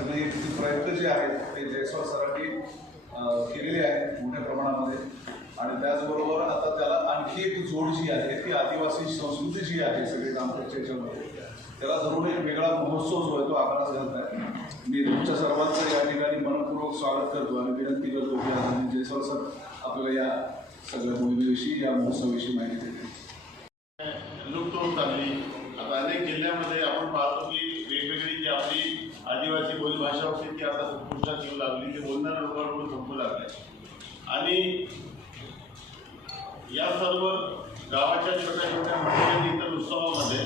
सगळे प्रयत्न जे आहेत ते जयस्वाल सरांनी केलेले आहेत मोठ्या प्रमाणामध्ये। आणि त्याचबरोबर आता त्याला आणखी एक जोड जी आहे ती आदिवासी संस्कृती जी आहे सगळी रामटेकच्या याच्यामध्ये त्याला धरून एक वेगळा महोत्सव जो आहे तो आकारास घालत आहे। मी तुमच्या सर्वांचं या ठिकाणी मनपूर्वक स्वागत करतो आणि विनंती करतो की आज जयस्वाल सर आपल्याला या सगळ्या मोहिमेविषयी या महोत्सवाविषयी माहिती देतील। लुप्त होत चालली आता अनेक जिल्ह्यामध्ये आपण पाहतो की वेगवेगळी जी आपली आदिवासी बोलीभाषा होती ती आता संपुष्टात येऊ लागली, ते बोलणाऱ्या लोकांकडून संपू लागले। आणि या सर्व गावाच्या छोट्या छोट्या मंडळी इतर उत्सवामध्ये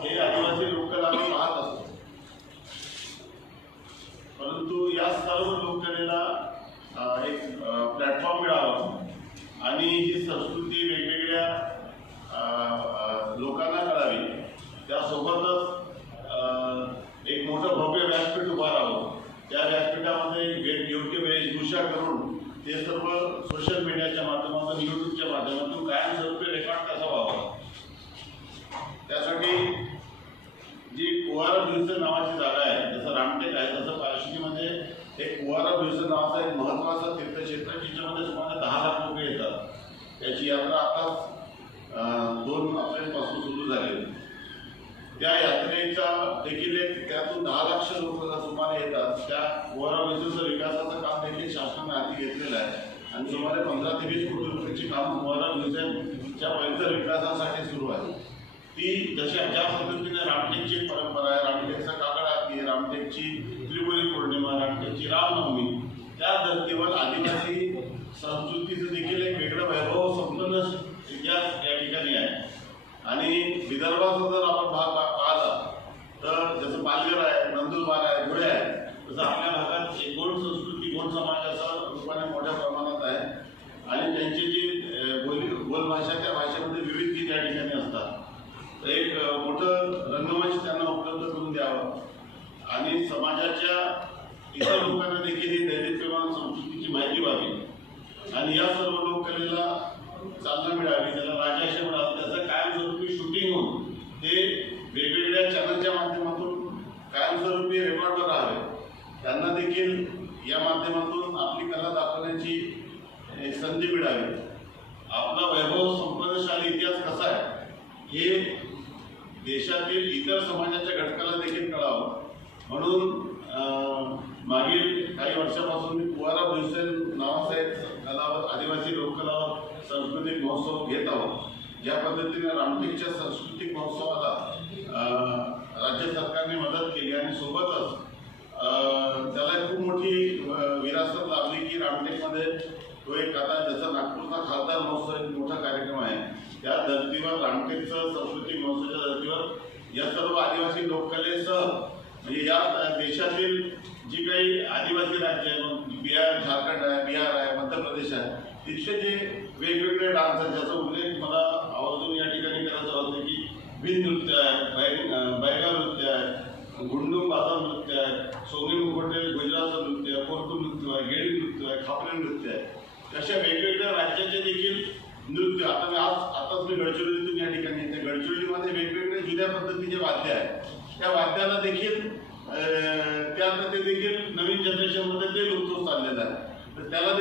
हे आदिवासी लोककला आम्ही पाहत असतो, परंतु या सर्व लोककलेला एक प्लॅटफॉर्म मिळावा आणि ही संस्कृती वेगवेगळ्या लोकांना कळावी, त्यासोबतच एक मोठं भव्य व्यासपीठ उभा राहावं। त्या व्यासपीठामध्ये योग्य वेशभूषा करून ते सर्व सोशल मीडियाच्या माध्यमातून यूट्यूबच्या माध्यमातून कायमस्वरूपी रेकॉर्ड कसा व्हावा, त्यासाठी जी कुवारा ब्युसन नावाची जागा आहे, जसं रामटेक आहे तसं पारशिवनीमध्ये एक कुवारा ब्युसन नावाचा एक महत्त्वाचा तीर्थक्षेत्र जिच्यामध्ये सुमारे 10 लाख लोक येतात। त्याची यात्रा आता 2 एप्रिलपासून सुरू झाली। त्या यात्रेचा देखील एक त्यातून 10 लाख लोक सुमारे येतात। त्या कुवारा ब्युसनचं विकासाचं काम देखील शासनाने हाती घेतलेलं आहे आणि सुमारे 15 ते 20 कोटी रुपयाची काम कुवारा ब्युसनच्या परिसर विकासासाठी सुरू आहे। ती ज्या पद्धतीने रामटेकची परंपरा आहे, रामटेकचा काकड आरती, रामटेकची त्रिपुरी पौर्णिमा, रामटेकची रामनवमी, त्या धर्तीवर आदिवासी संस्कृतीचं देखील एक वेगळं वैभव संपन्न इतिहास या ठिकाणी आहे। आणि विदर्भाचा जर आपण भाग पाहिला तर जसं पालघर आहे, नंदुरबार आहे, धुळे आहे, तसं आपल्या भागात एक गोंड संस्कृती, गोंड समाजाचा रूपाने मोठ्या प्रमाणात आहे आणि त्यांची जी बोलभाषा त्या भाषेमध्ये विविध गीत या ठिकाणी असतात। तर एक मोठं रंगमंच त्यांना उपलब्ध करून द्यावं आणि समाजाच्या इतर लोकांना देखील ही दैदिप्यमान संस्कृतीची माहिती व्हावी आणि या सर्व लोककलेला चालना मिळावी, त्याला राजाशी मिळावं, त्याचं कायमस्वरूपी शूटिंग होऊन ते वेगवेगळ्या चॅनलच्या माध्यमातून कायमस्वरूपी रेकॉर्डवर राहावे, त्यांना देखील या माध्यमातून आपली कला दाखवण्याची एक संधी मिळावी। आपला वैभव संपन्नशाली इतिहास कसा आहे हे देशातील इतर समाजाच्या घटकाला देखील कळावं, म्हणून मागील काही वर्षापासून मी कुवारा ब्युसन नावाचा एक कलावर, आदिवासी लोककलावर सांस्कृतिक महोत्सव घेत आहोत। ज्या पद्धतीने रामटेकच्या सांस्कृतिक महोत्सवाला राज्य सरकारने मदत केली आणि सोबतच त्याला खूप मोठी विरासत लाभली की रामटेकमध्ये तो एक आता जसं नागपूरचा खासदार महोत्सव एक मोठा कार्यक्रम आहे, त्या धर्तीवर रामटेकचं सांस्कृतिक महोत्सवाच्या धर्तीवर या सर्व आदिवासी लोककलेसह म्हणजे या देशातील जी काही आदिवासी राज्य आहे, बिहार, झारखंड आहे, बिहार आहे, मध्य प्रदेश आहे, तिथले जे वेगवेगळे डान्स आहेत ज्याचा उल्लेख मला आवर्जून या ठिकाणी करायचा होता की बिन नृत्य आहे, बैगा नृत्य आहे, गुंडूम बाजा नृत्य आहे, सोनी मुखोटे गुजरातचं नृत्य आहे, कोरकू नृत्य आहे, गेडी नृत्य आहे, खापरे नृत्य आहे, अशा वेगवेगळ्या राज्याचे देखील नृत्य। आता आताच मी गडचिरोलीतून या ठिकाणी येते, गडचिरोलीमध्ये वेगवेगळे जुन्या पद्धतीचे वाद्य आहेत, त्या वाद्याला देखील ते देखील नवीन जनरेशनमध्ये ते लुप्त होत चाललेलं आहे, तर त्याला